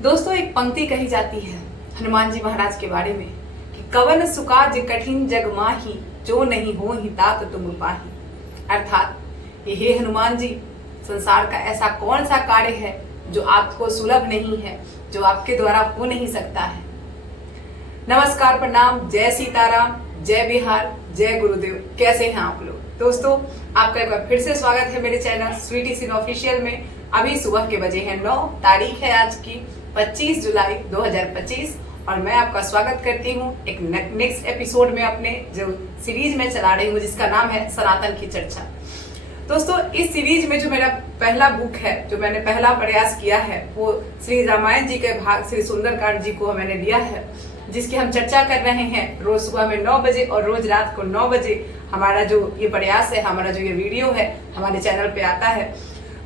दोस्तों, एक पंक्ति कही जाती है हनुमान जी महाराज के बारे में कि कवन सुकाज कठिन जग माही, जो नहीं हो ही तात तुम पाही। अर्थात हे हनुमान जी, संसार का ऐसा कौन सा कार्य है जो आपको सुलभ नहीं है, जो आपके द्वारा हो नहीं सकता है। नमस्कार, प्रणाम, जय सीताराम, जय बिहार, जय गुरुदेव। कैसे हैं आप लोग? दोस्तों, आपका एक बार फिर से स्वागत है मेरे चैनल स्वीटी सिन ऑफिशियल में। अभी सुबह के बजे हैं 9, तारीख है आज की 25 जुलाई 2025 और मैं आपका स्वागत करती हूँ एक नेक्स्ट एपिसोड में अपने जो सीरीज में चला रही हूँ जिसका नाम है सनातन की चर्चा। दोस्तों, इस सीरीज में जो मेरा पहला बुक है, जो मैंने पहला प्रयास किया है, वो श्री रामायण जी के भाग श्री सुंदरकांड जी को मैंने लिया है, जिसकी हम चर्चा कर रहे हैं रोज सुबह में 9 बजे और रोज रात को 9 बजे। हमारा जो ये प्रयास है, हमारा जो ये वीडियो है, हमारे चैनल पे आता है।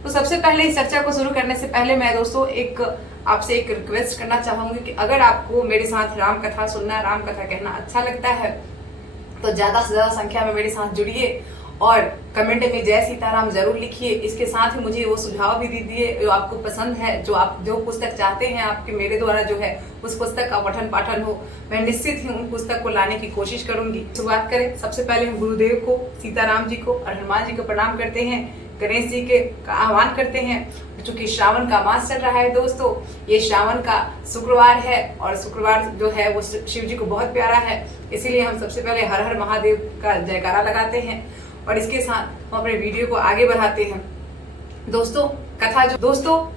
तो सबसे पहले इस चर्चा को शुरू करने से पहले मैं दोस्तों आपसे एक रिक्वेस्ट करना चाहूंगी कि अगर आपको मेरे साथ राम कथा सुनना, राम कथा कहना अच्छा लगता है तो ज्यादा से ज्यादा संख्या में मेरे साथ जुड़िए और कमेंट में जय सीताराम जरूर लिखिए। इसके साथ ही मुझे वो सुझाव भी दीजिए जो आपको पसंद है, जो पुस्तक चाहते हैं आपके मेरे द्वारा जो है उस पुस्तक का पठन पाठन हो। मैं निश्चित ही उन पुस्तक को लाने की कोशिश करूंगी। शुरुआत करें। सबसे पहले हम गुरुदेव को, सीताराम जी को और हनुमान जी को प्रणाम करते हैं, गणेश जी के का आह्वान करते हैं। चूंकि श्रावण का मास चल रहा है दोस्तों, ये श्रावण का शुक्रवार है और शुक्रवार जो है वो शिव जी को बहुत प्यारा है, इसीलिए हम सबसे पहले हर हर महादेव का जयकारा लगाते हैं और इसके साथ हम अपने वीडियो को आगे बढ़ाते हैं। दोस्तों,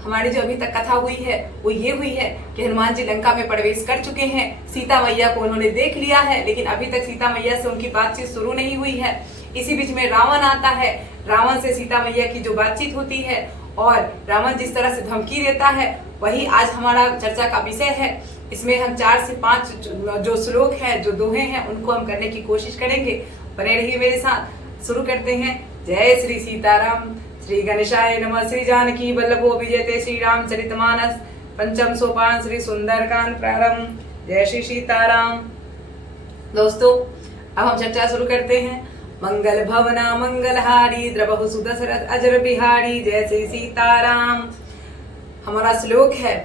हमारी जो अभी तक कथा हुई है वो ये हुई है कि हनुमान जी लंका में प्रवेश कर चुके हैं। सीता मैया को उन्होंने देख लिया है, लेकिन अभी तक सीता मैया से उनकी बातचीत शुरू नहीं हुई है। इसी बीच में रावण आता है। रावण से सीता मैया की जो बातचीत होती है और रावण जिस तरह से धमकी देता है, वही आज हमारा चर्चा का विषय है। इसमें हम 4 से 5 जो श्लोक है, जो दोहे हैं, उनको हम करने की कोशिश करेंगे। बने रहिए मेरे साथ। शुरू करते हैं। जय श्री सीताराम। श्री गणेशाय नमः। श्री जानकी वल्लभो विजयते। श्री रामचरितमानस पंचम सोपान श्री सुंदरकांड प्रारंभ। जय श्री सीताराम। दोस्तों, अब हम चर्चा शुरू करते हैं। मंगल भवना मंगलहारी द्रवहु सुदशरथ अजर बिहारी। जय श्री सीताराम। हमारा श्लोक है,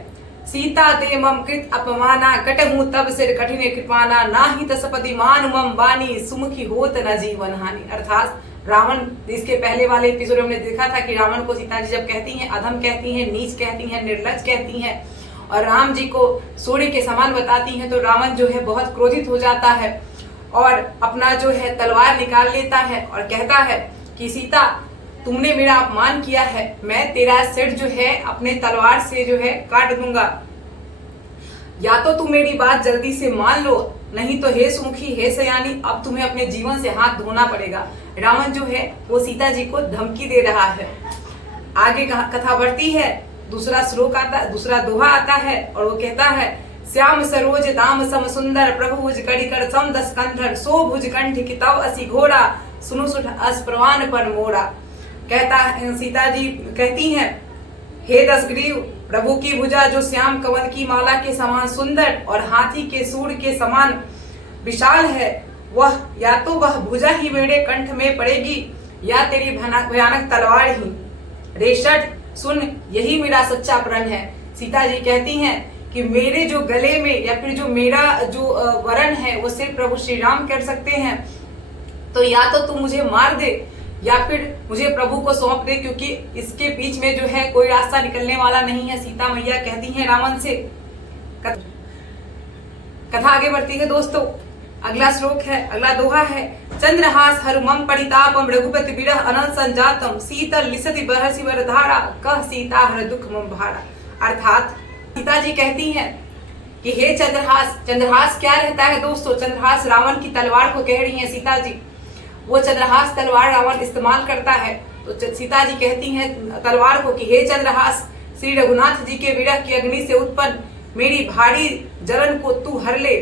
सीता ते मम कृत अपमाना, कटहु तब सिर कठिन कृपाना, नाहि तसपति मान मम वाणी, सुमुखी होत न जीवन हानि। अर्थात रावण, इसके पहले वाले एपिसोड में हमने देखा था कि रावण को सीता जी जब कहती हैं, अधम कहती हैं, नीच कहती हैं, निर्लज्ज कहती हैं और राम जी को सूर्य के समान बताती हैं, तो रावण जो है बहुत क्रोधित हो जाता है और अपना जो है तलवार निकाल लेता है और कहता है कि सीता, तुमने मेरा अपमान किया है, मैं तेरा सिर जो है अपने तलवार से जो है काट दूंगा। या तो तुम मेरी बात जल्दी से मान लो, नहीं तो हे सुमुखी, हे सयानी, अब तुम्हें अपने जीवन से हाथ धोना पड़ेगा। रावण जो है वो सीता जी को धमकी दे रहा है। आगे कथा बढ़ती है। दूसरा श्लोक आता, दूसरा दोहा आता है और वो कहता है, श्याम सरोज दाम सम सुंदर, प्रभु भुज कड़िकर सम दस कंधर, सो भुज कंठ की तव असी घोड़ा, सुनु सुठ अस प्रवान पर मोड़ा। कहता सीता जी कहती हैं, हे दशग्रीव, प्रभु की भुजा जो श्याम कमल की माला के समान सुंदर और हाथी के सूंड के समान विशाल है, वह या तो वह भुजा ही मेरे कंठ में पड़ेगी या तेरी भयानक तलवार ही। रे षट, सुन, यही मेरा सच्चा प्रण है। सीता जी कहती हैं कि मेरे जो गले में या फिर जो मेरा जो वरण है वो सिर्फ प्रभु श्री राम कर सकते हैं, तो या तो तू मुझे मार दे या फिर मुझे प्रभु को सौंप दे, क्योंकि इसके बीच में जो है कोई रास्ता निकलने वाला नहीं है। सीता मैया कहती हैं रावण से। कथा आगे बढ़ती है दोस्तों। अगला श्लोक है, अगला दोहा है, चंद्रहास हर मम परितापम, रघुपति विरह अनंत संजातम, शीतल लिसति बरसी वर धारा, कह सीता हर दुख मम भारा। अर्थात सीता जी कहती हैं कि हे चंद्रहास। चंद्रहास क्या रहता है दोस्तों? चंद्रहास रावण की तलवार को कह रही हैं सीता जी। वो चंद्रहास तलवार रावण इस्तेमाल करता है, तो सीता जी कहती हैं तलवार को कि हे चंद्रहास, श्री रघुनाथ जी के विरह की अग्नि से उत्पन्न मेरी भारी जलन को तू हर ले।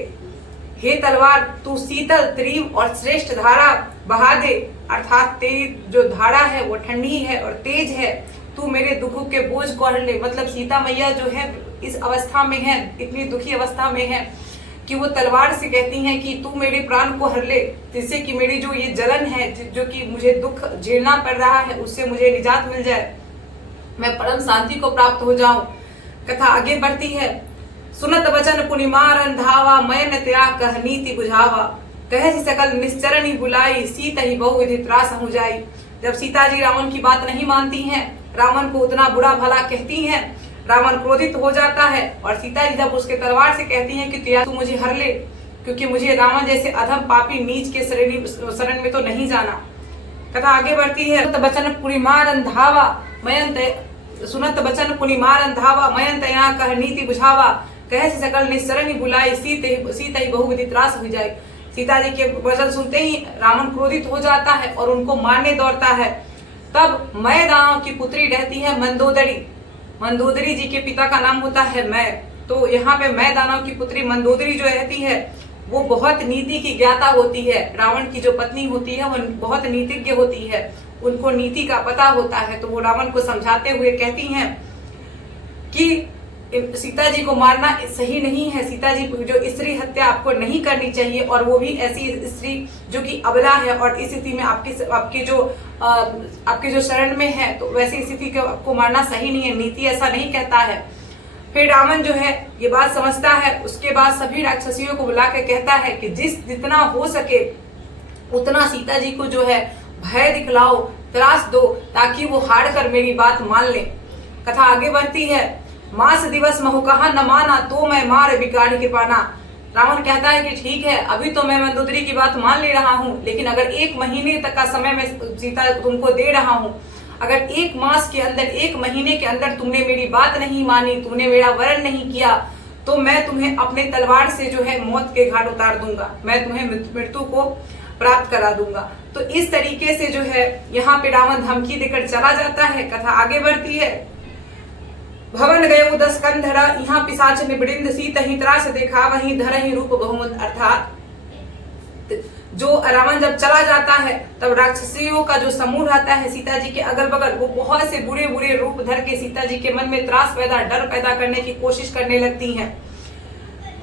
हे तलवार, तू शीतल, तीव्र और श्रेष्ठ धारा बहा दे। अर्थात तेरी जो धारा है वो ठंडी है और तेज है, तू मेरे दुखों के बोझ को हर ले। मतलब सीता मैया जो है इस अवस्था में है, इतनी दुखी अवस्था में है कि वो तलवार से कहती हैं कि तू मेरे प्राण को हर ले, जिससे कि मेरी जो ये जलन है, जो कि मुझे दुख झेलना पड़ रहा है, उससे मुझे निजात मिल जाए, मैं परम शांति को प्राप्त हो जाऊं। कथा आगे बढ़ती है। सुनत वचन पुनिमार अंधावा, मैन त्याग कह नीति बुझावा, कहे सकल निश्चरण ही बुलाई, सीता ही बहु विधि त्रास हो जाई। जब सीता जी रावण की बात नहीं मानती हैं, रावण को उतना बुरा भला कहती हैं, रावण क्रोधित हो जाता है और सीता जी जब उसके तलवार से कहती हैं कि तू मुझे हर ले, क्योंकि मुझे रावण जैसे अधम पापी नीच के शरण में तो नहीं जाना। कथा आगे बढ़ती है। बचन पुनिमार अंधावा, सुनत बचन पुनिमार अंधावा, मयन तया कह नीति बुझावा, कहे सकल निश्चरण बुलाई, सीता ही बहु विधि त्रास हो जाए। सीता जी के वचन सुनते ही रावण क्रोधित हो जाता है और उनको मारने दौड़ता है। तब मैं दानव की पुत्री रहती है मंदोदरी, मंदोदरी जी के पिता का नाम होता है मैं, तो यहाँ पे मैं दानव की पुत्री मंदोदरी जो रहती है वो बहुत नीति की ज्ञाता होती है। रावण की जो पत्नी होती है वो बहुत नीतिज्ञ होती है, उनको नीति का पता होता है। तो वो रावण को समझाते हुए कहती हैं कि सीता जी को मारना सही नहीं है, सीता जी जो स्त्री हत्या आपको नहीं करनी चाहिए, और वो भी ऐसी स्त्री जो कि अबला है और इस स्थिति में आपके जो शरण में है, तो वैसी स्थिति को आपको मारना सही नहीं है, नीति ऐसा नहीं कहता है। फिर रावण जो है ये बात समझता है। उसके बाद सभी राक्षसियों को बुला के कहता है कि जितना हो सके उतना सीता जी को जो है भय दिखलाओ, त्रास दो, ताकि वो हार कर मेरी बात मान ले। कथा आगे बढ़ती है। मास दिवस महु कहा न माना, तो मैं मार बिगाड़ कृपाना। रावण कहता है कि ठीक है, अभी तो मैं मंदोदरी की बात मान ले रहा हूँ, लेकिन अगर 1 महीने तक का समय मैं सीता तुमको दे रहा हूँ, अगर 1 मास के अंदर 1 महीने के अंदर तुमने मेरी बात नहीं मानी, तुमने मेरा वरण नहीं किया, तो मैं तुम्हें अपने तलवार से जो है मौत के घाट उतार दूंगा, मैं तुम्हें मृत्यु को प्राप्त करा दूंगा। तो इस तरीके से जो है यहाँ पे रावण धमकी देकर चला जाता है। कथा आगे बढ़ती है। भवन गयो 10 कंधरा, यहाँ पिशाच निबृंद, सीता ही त्रास देखा, वहीं धर ही रूप बहुमत। अर्थात जो रावण जब चला जाता है तब राक्षसियों का जो समूह रहता है सीता जी के अगल बगल, वो बहुत से बुरे बुरे रूप धर के सीता जी के मन में त्रास पैदा, डर पैदा करने की कोशिश करने लगती हैं।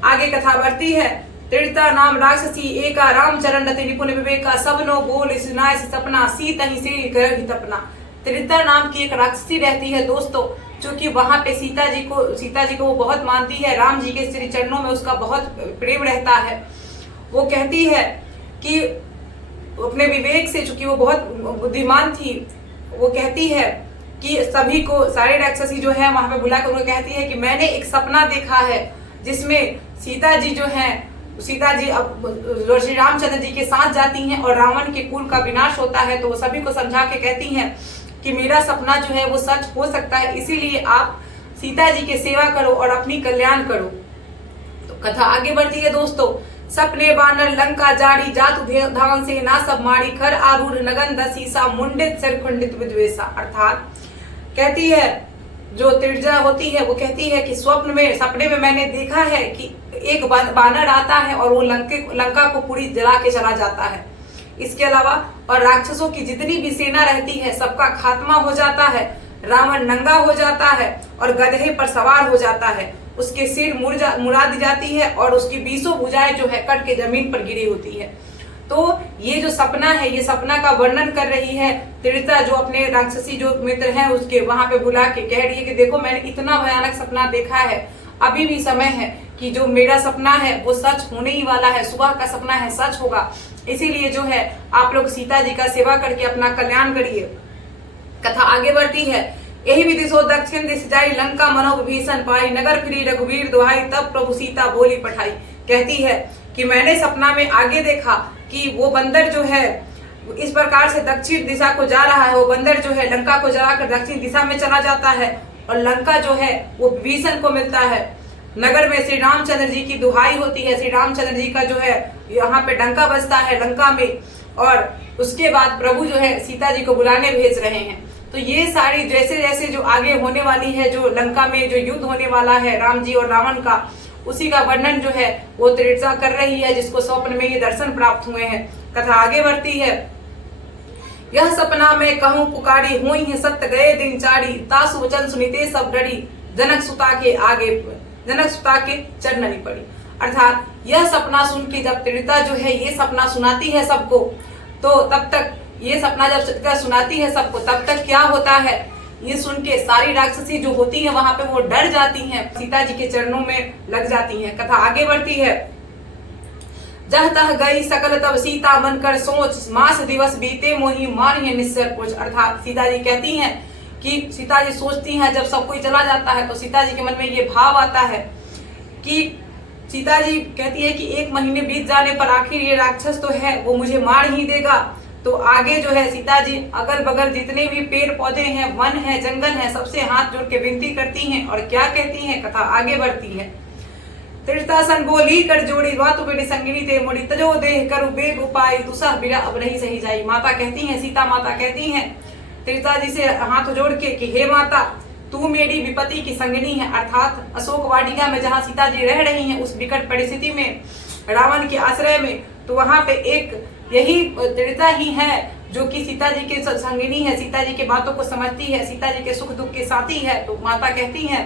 आगे कथा बढ़ती है। त्रिता नाम राक्षसी एका, रामचरण रति निपुण विवेका, सबनो बोल सुनाय सपना, सीता ही से कर ही तपना। त्रिता नाम की एक राक्षसी रहती है दोस्तों, जो कि वहां पे सीता जी को वो बहुत मानती है, राम जी के श्री चरणों में उसका बहुत प्रेम रहता है। वो कहती है कि अपने विवेक से, चूंकि वो बहुत बुद्धिमान थी, वो कहती है कि सभी को, सारे राक्षसी जो है वहां पे बुलाकर उनको कहती है कि मैंने एक सपना देखा है जिसमें सीता जी अब श्री रामचंद्र जी के साथ जाती हैं और रावण के कुल का विनाश होता है। तो वो सभी को समझा के कहती हैं कि मेरा सपना जो है वो सच हो सकता है, इसीलिए आप सीता जी की सेवा करो और अपनी कल्याण करो। तो कथा आगे बढ़ती है दोस्तों। सपने बानर लंका जाड़ी, जातु धान से ना सब मारी, खर आरूढ़ नगन दसीसा, मुंडित सिर खंडित विद्वेषा। अर्थात कहती है, जो तिरजा होती है वो कहती है कि सपने में मैंने देखा है कि एक बानर आता है और वो लंका को पूरी जला के चला जाता है। इसके अलावा और राक्षसों की जितनी भी सेना रहती है सबका खात्मा हो जाता है, रावण नंगा हो जाता है और गधे पर सवार हो जाता है, उसके सिर मुड़ा दी जाती है और उसकी 20 भुजाएं जो है कट के जमीन पर गिरी होती है। तो ये जो सपना है, ये सपना का वर्णन कर रही है त्रिता, जो अपने राक्षसी जो मित्र हैं उसके वहां पे बुला के कह रही है कि देखो मैंने इतना भयानक सपना देखा है, अभी भी समय है कि जो मेरा सपना है वो सच होने ही वाला है, सुबह का सपना है, सच होगा। इसीलिए जो है आप लोग सीता जी का सेवा करके अपना कल्याण करिए। कथा आगे बढ़ती है। यही विधि सो दक्षिण दिश जाई, लंका मनो विभीषण पाई, नगर फिरी रघुवीर दुहाई, तब प्रभु सीता बोली पठाई। कहती है कि मैंने सपना में आगे देखा कि वो बंदर जो है इस प्रकार से दक्षिण दिशा को जा रहा है, वो बंदर जो है लंका को जलाकर दक्षिण दिशा में चला जाता है और लंका जो है वो विभीषण को मिलता है। नगर में श्री रामचंद्र जी की दुहाई होती है, श्री रामचंद्र जी का जो है यहाँ पे डंका बजता है लंका में, और उसके बाद प्रभु जो है सीता जी को बुलाने भेज रहे हैं। तो ये सारी जैसे जैसे जो आगे होने वाली है, जो लंका में जो युद्ध होने वाला है राम जी और रावण का, उसी का वर्णन जो है वो त्रिजा कर रही है, जिसको स्वप्न में ये दर्शन प्राप्त हुए हैं। कथा आगे बढ़ती है। यह सपना में कहूं पुकारी, हुई है सत्य गए दिन चारी, तासु वचन सुनिते सब डरी, जनक सुता के चरणनी पड़ी। अर्थात यह सपना सुन के जब त्रिता जो है ये सपना सुनाती है सबको, तो तब तक ये सपना जब सुनाती है सबको, तब तक क्या होता है, ये सुन के सारी राक्षसी जो होती है वहां पे वो डर जाती हैं, सीता जी के चरणों में लग जाती हैं। कथा आगे बढ़ती है। जह तह गई सकल तब सीता मन कर सोच, मास दिवस बीते मोही मानिए निस्सर पूछ। अर्थात सीता जी कहती हैं कि सीता जी सोचती हैं, जब सब कोई चला जाता है तो सीता जी के मन में ये भाव आता है कि सीता जी कहती है कि 1 महीने बीत जाने पर आखिर ये राक्षस तो है वो मुझे मार ही देगा। तो आगे जो है सीता जी अगल बगल जितने भी पेड़ पौधे हैं, वन है, जंगल है, सबसे हाथ जोड़ के विनती करती हैं और क्या कहती हैं। कथा आगे बढ़ती है। त्रितासन बोली कर जोड़ी बातु बेड़ी संगिनी ते मोड़ी तजो देह करु बेग उपाय दुसह बिरा अब नहीं सही जाई। माता कहती हैं, सीता माता कहती हैं त्रिता जी से हाथ जोड़ के कि हे माता, तू मेरी विपत्ति की संगिनी है। अर्थात अशोक वाटिका में जहाँ सीता जी रह रही हैं उस विकट परिस्थिति में, रावण के आश्रय में, तो वहां पे एक यही त्रिता ही है जो कि सीता जी के संगिनी है, सीता जी के बातों को समझती है, सीता जी के सुख दुख के साथी है। तो माता कहती हैं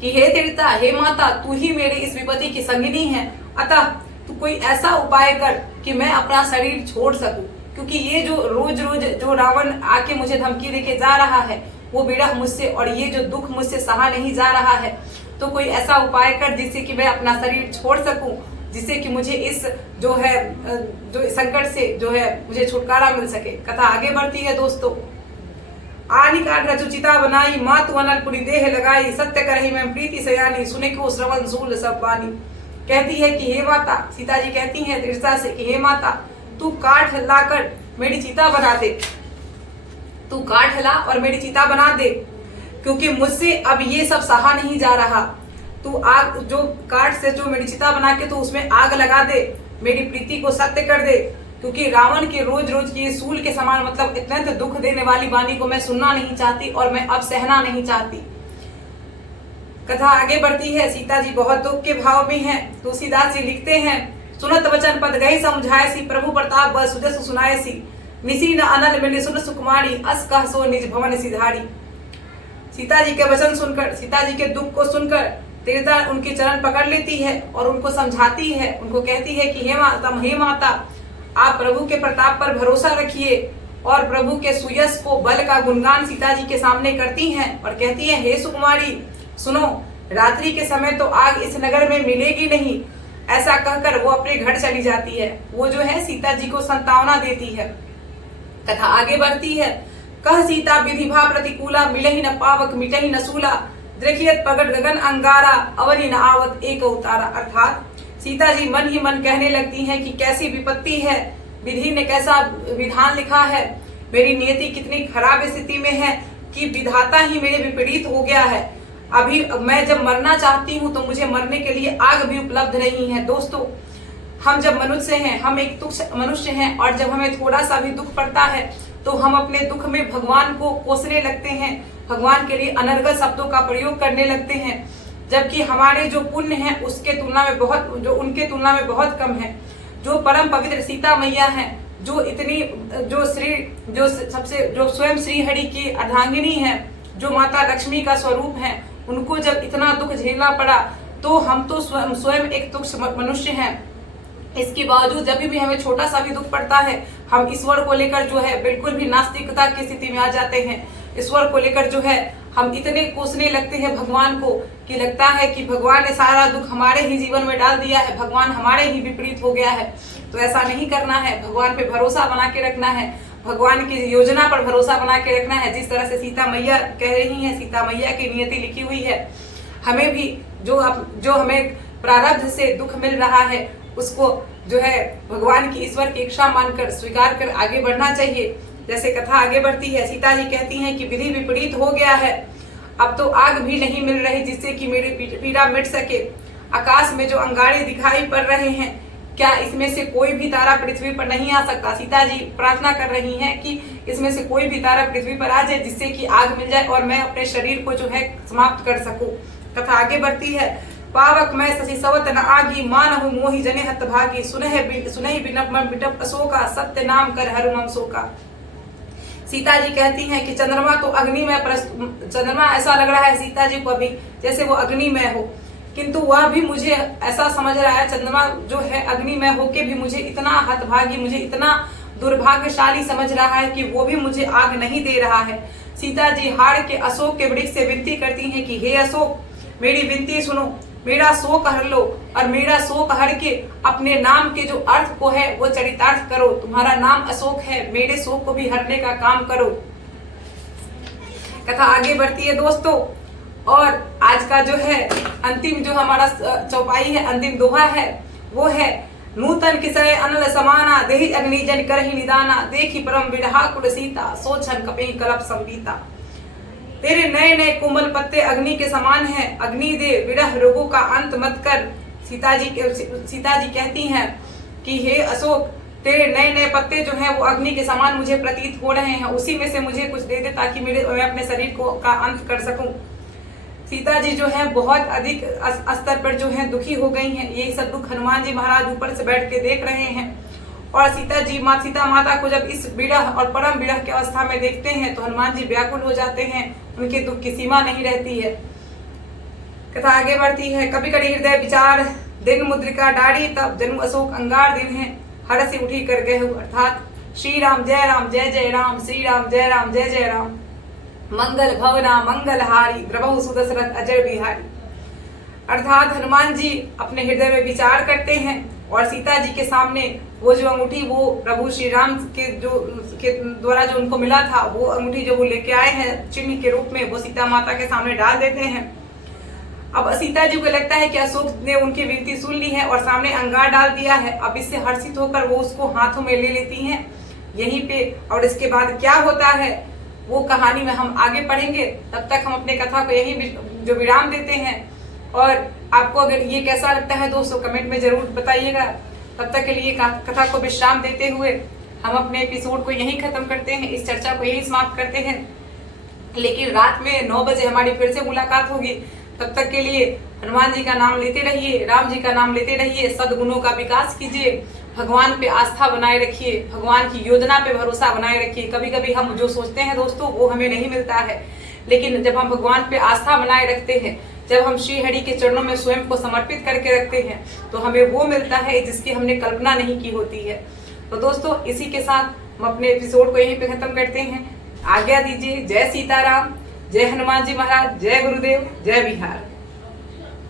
कि हे त्रिता, हे माता, तू ही मेरी इस विपत्ति की संगिनी है, अतः तू कोई ऐसा उपाय कर कि मैं अपना शरीर छोड़ सकूं, क्योंकि ये जो रोज रोज जो रावण आके मुझे धमकी देके जा रहा है वो विरह मुझसे और ये जो दुख मुझसे सहा नहीं जा रहा है, तो कोई ऐसा उपाय कर जिससे कि मैं अपना शरीर छोड़ सकूं, जिससे कि मुझे इस जो है जो संकट से जो है मुझे छुटकारा मिल सके। कथा आगे बढ़ती है दोस्तों। आनी काट रचुचिता बनाई, मातु अनलपुरी देह लगाई, सत्य करही मैं प्रीति सयानी, सुने को श्रवण सूल सब बानी। कहती है कि हे माता, सीता जी कहती हैं त्रिशता से कि हे माता, तू काठ लाकर मेरी चिता बना दे, तू काठ ला और मेरी चिता बना दे, क्योंकि मुझसे अब ये सब सहा नहीं जा रहा। तू आग जो काठ से जो मेरी चिता बना के तो उसमें आग लगा दे, मेरी प्रीति को सत्य कर दे, क्योंकि रावण के रोज रोज की सूल के समान मतलब अत्यंत दुख देने वाली वाणी को मैं सुनना नहीं चाहती और मैं अब सहना नहीं चाहती। कथा आगे बढ़ती है। सीता जी बहुत दुख के भाव में हैं। तुलसीदास जी लिखते हैं, सुनत वचन पद गए समझाए सी, प्रभु प्रताप बस सुजस सुनाए सी, निसी न अनल में सुन सुकुमारी, अस कह सो निज भवन सिधारी। सीता जी के वचन सुनकर, सीता जी के दुख को सुनकर त्रिता उनके चरण पकड़ लेती है और उनको समझाती है, उनको कहती है कि हे माता, आप प्रभु के प्रताप पर भरोसा रखिए, और प्रभु के सुयश को बल का गुणगान सीता जी के सामने करती हैं और कहती हैं, हे सुकुमारी सुनो, रात्रि के समय तो आग इस नगर में मिलेगी नहीं। ऐसा कहकर वो अपने घर चली जाती है। वो जो है सीता जी को संतावना देती है। कथा आगे बढ़ती है। कह सीता विधिभा प्रतिकूला, मिलहि न पावक मिटहि न सूला, दृखियत पगट गगन अंगारा, अवनि न आवत एक उतारा। अर्थात सीता जी मन ही मन कहने लगती हैं कि कैसी विपत्ति है, विधि ने कैसा विधान लिखा है, मेरी नियति कितनी खराब स्थिति में है कि विधाता ही मेरे विपरीत हो गया है। अभी मैं जब मरना चाहती हूँ तो मुझे मरने के लिए आग भी उपलब्ध नहीं है। दोस्तों, हम जब मनुष्य हैं, हम एक तुच्छ मनुष्य हैं, और जब हमें थोड़ा सा भी दुख पड़ता है तो हम अपने दुख में भगवान को कोसने लगते हैं, भगवान के लिए अनर्गल शब्दों का प्रयोग करने लगते हैं, जबकि हमारे जो पुण्य हैं उसके तुलना में बहुत, जो उनके तुलना में बहुत कम है। जो परम पवित्र सीता मैया हैं, जो इतनी जो सबसे जो स्वयं श्री हरि की अर्धांगिनी है, जो माता लक्ष्मी का स्वरूप है, उनको जब इतना दुख झेलना पड़ा तो हम तो स्वयं एक तुच्छ मनुष्य हैं। इसके बावजूद जब भी हमें छोटा सा भी दुख पड़ता है, हम ईश्वर को लेकर जो है बिल्कुल भी नास्तिकता की स्थिति में आ जाते हैं। ईश्वर को लेकर जो है हम इतने कोसने लगते हैं भगवान को कि लगता है कि भगवान ने सारा दुख हमारे ही जीवन में डाल दिया है, भगवान हमारे ही विपरीत हो गया है। तो ऐसा नहीं करना है, भगवान पे भरोसा बना के रखना है, भगवान की योजना पर भरोसा बना के रखना है। जिस तरह से सीता मैया कह रही हैं, सीता मैया की नियति लिखी हुई है, हमें भी जो हमें प्रारब्ध से दुख मिल रहा है उसको जो है भगवान की ईश्वर की इच्छा मानकर स्वीकार कर आगे बढ़ना चाहिए। जैसे कथा आगे बढ़ती है, सीता जी कहती हैं कि विधि विपरीत हो गया है, अब तो आग भी नहीं मिल रही जिससे कि मेरी पीड़ा मिट सके। आकाश में जो अंगारे दिखाई पड़ रहे हैं, क्या इसमें से कोई भी तारा पृथ्वी पर नहीं आ सकता? सीता जी प्रार्थना कर रही हैं कि इसमें से कोई भी तारा पृथ्वी पर आ जाए जिससे कि आग मिल जाए और मैं अपने शरीर को जो है समाप्त कर सकूं। कथा आगे बढ़ती है। पावक मैं शशि सवत न आगी, मानहु मोहि जने हत भागी, सुनहि बिनप मन बिटप अशोका, सत्य नाम कर हर मम शोका। सीता जी कहती हैं कि चंद्रमा तो अग्नि में, चंद्रमा ऐसा लग रहा है सीता जी को अभी जैसे वो अग्नि में हो, किंतु वह भी मुझे ऐसा समझ रहा है, चंद्रमा जो है अग्नि में होके भी मुझे इतना हतभागी, मुझे इतना दुर्भाग्यशाली समझ रहा है कि वो भी मुझे आग नहीं दे रहा है। सीता जी हाड़ के अशोक के वृक्ष से विनती करती हैं कि हे अशोक, मेरी विनती सुनो, मेरा शोक हर लो और मेरा शोक हर के अपने नाम के जो अर्थ को है वो चरितार्थ करो। तुम्हारा नाम अशोक है, मेरे शोक को भी हरने का काम करो। कथा आगे बढ़ती है दोस्तों, और आज का जो है अंतिम जो हमारा चौपाई है, अंतिम दोहा है, वो है नूतन किसरे अनल समाना, देहि अग्नि जन करहि निदाना, देखी परम विरहा कुल सीता, सोचन कपि कलप संबीता। तेरे नए नए कोमल पत्ते अग्नि के समान हैं, अग्नि दे विरह रोगों का अंत मत कर। सीता जी कहती हैं कि हे अशोक, तेरे नए नए पत्ते जो हैं वो अग्नि के समान मुझे प्रतीत हो रहे हैं, उसी में से मुझे कुछ दे दे ताकि मैं अपने शरीर का अंत कर सकूं। सीता जी जो है बहुत अधिक स्तर पर जो है दुखी हो गई हैं। यही सब दुख हनुमान जी महाराज ऊपर से बैठ के देख रहे हैं, और सीता माता को जब इस विरह और परम विरह की अवस्था में देखते हैं तो हनुमान जी व्याकुल हो जाते हैं, उनके दुख की सीमा नहीं रहती है। कथा आगे बढ़ती है। कभी कभी हृदय विचार दिन मुद्रिका डारी, तब जन्म अशोक अंगार दिन है, हर से उठी कर गए। अर्थात श्री राम जय जय राम, श्री राम जय जय राम, मंगल भवना मंगल हारी, द्रवहु सुदशरथ अजय बिहारी। अर्थात हनुमान जी अपने हृदय में विचार करते हैं और सीता जी के सामने वो जो अंगूठी वो प्रभु श्री राम के द्वारा जो उनको मिला था, वो अंगूठी जो वो लेके आए हैं चिन्ह के रूप में, वो सीता माता के सामने डाल देते हैं। अब सीता जी को लगता है कि अशोक ने उनकी विनती सुन ली है और सामने अंगार डाल दिया है। अब इससे हर्षित होकर वो उसको हाथों में ले लेती हैं यहीं पे, और इसके बाद क्या होता है वो कहानी में हम आगे पढ़ेंगे। तब तक हम अपने कथा को यही जो विराम देते हैं, और आपको अगर ये कैसा लगता है दोस्तों कमेंट में जरूर बताइएगा। तब तक के लिए कथा को विश्राम देते हुए हम अपने एपिसोड को यहीं खत्म करते हैं, इस चर्चा को यहीं समाप्त करते हैं। लेकिन रात में 9 बजे हमारी फिर से मुलाकात होगी। तब तक के लिए हनुमान जी का नाम लेते रहिए, राम जी का नाम लेते रहिए, सद्गुणों का विकास कीजिए, भगवान पे आस्था बनाए रखिए, भगवान की योजना पे भरोसा बनाए रखिए। कभी कभी हम जो सोचते हैं दोस्तों वो हमें नहीं मिलता है, लेकिन जब हम भगवान पे आस्था बनाए रखते हैं, जब हम श्री हरि के चरणों में स्वयं को समर्पित करके रखते हैं, तो हमें वो मिलता है जिसकी हमने कल्पना नहीं की होती है। तो दोस्तों इसी के साथ हम अपने एपिसोड को यहीं पे खत्म करते हैं। आज्ञा दीजिए। जय सीताराम, जय हनुमान जी महाराज, जय गुरुदेव, जय बिहार।